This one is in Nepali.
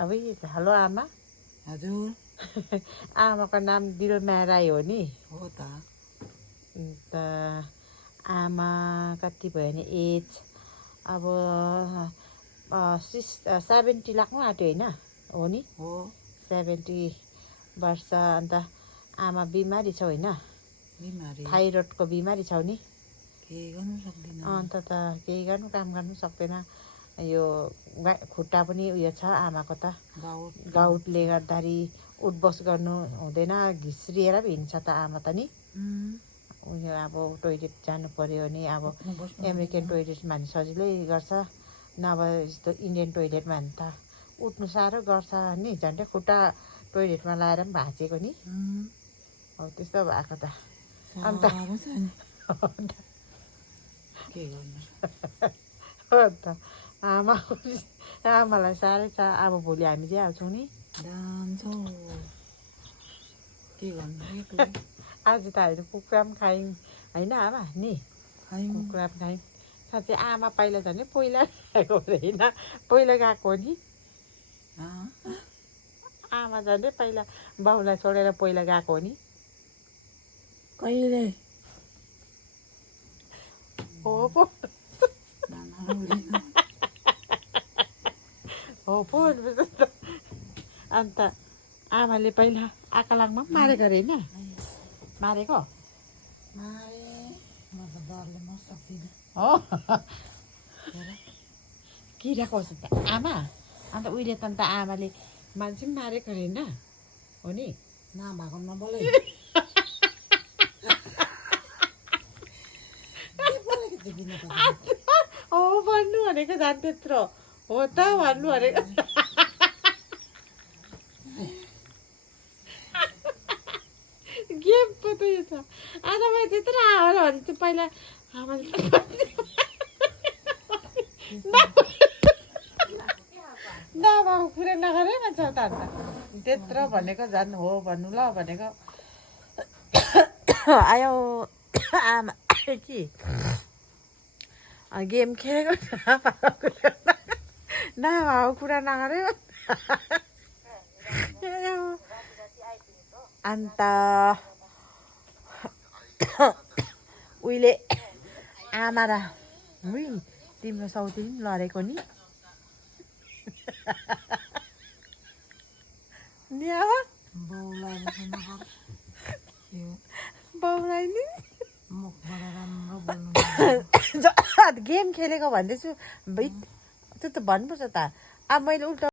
अबे हेलो आमा। हजुर आमाको नाम दिलमाया राई हो नि। हो त अन्त आमा कति भयो नि एज अब 70 लाग्नु आँट्यो होइन हो नि हो 70 वर्ष। अन्त आमा बिमारी छ होइन बिमारी थाइरोइडको बिमारी छौ नि। केही गर्नु सक्दिनँ अन्त त केही काम गर्नु सक्दैन। यो खुट्टा पनि उयो छ आमाको त गाउटले गर्दाखेरि उठबस गर्नु हुँदैन घिस्रिएर पो हिँड्छ त आमा त नि। उयो अब टोइलेट जानु पर्यो भने अब अमेरिकन टोइलेटमा भने सजिलै गर्छ नभए यस्तो इन्डियन टोइलेटमा भने त उठ्नु साह्रो गर्छ नि। झन्डै खुट्टा टोइलेटमा लाएर पनि भाँचेको नि हो त्यस्तो भएको त। अन्त के गर्नु हो त आमालाई साह्रै छ। अब भोलि हामी दिइहाल्छौँ नि जान्छौ के गर्नु आज त हामीले कुखुरा पनि खायौँ होइन आमा नि कुखुरा पनि खायौँ। साँच्चै आमा पहिला झन् पहिला गएको होइन पहिला गएको हो नि आमा झन् पहिला बाउलाई छोडेर पहिला गएको हो नि कहिले हो पो हो पो। अन्त आमाले पहिला आकालाङमा पनि मारेको अरे होइन मारेको हो किरा कस्तो त आमा। अन्त उहिले त अन्त आमाले मान्छे पनि मारेको अरे होइन हो नि नभएको नबोले हो भन्नु भनेको झन् त्यत्रो हो त भन्नु भनेको गेम पो त यो छ। आज मैले त्यत्रो आमालाई भने चाहिँ पहिला आमाले नभएको कुरा नगरे भन्छ त अन्त त्यत्रो भनेको झन् हो भन्नु ल भनेको आयो आमा कि गेम खेलेको नभएको कुरा नगरे अन्त उहिले आमा र तिम्रो सौती पनि लडेको नि बाउलाई नि गेम खेलेको भन्दैछु त्यो त भन्नुपर्छ त। अब मैले उल्टा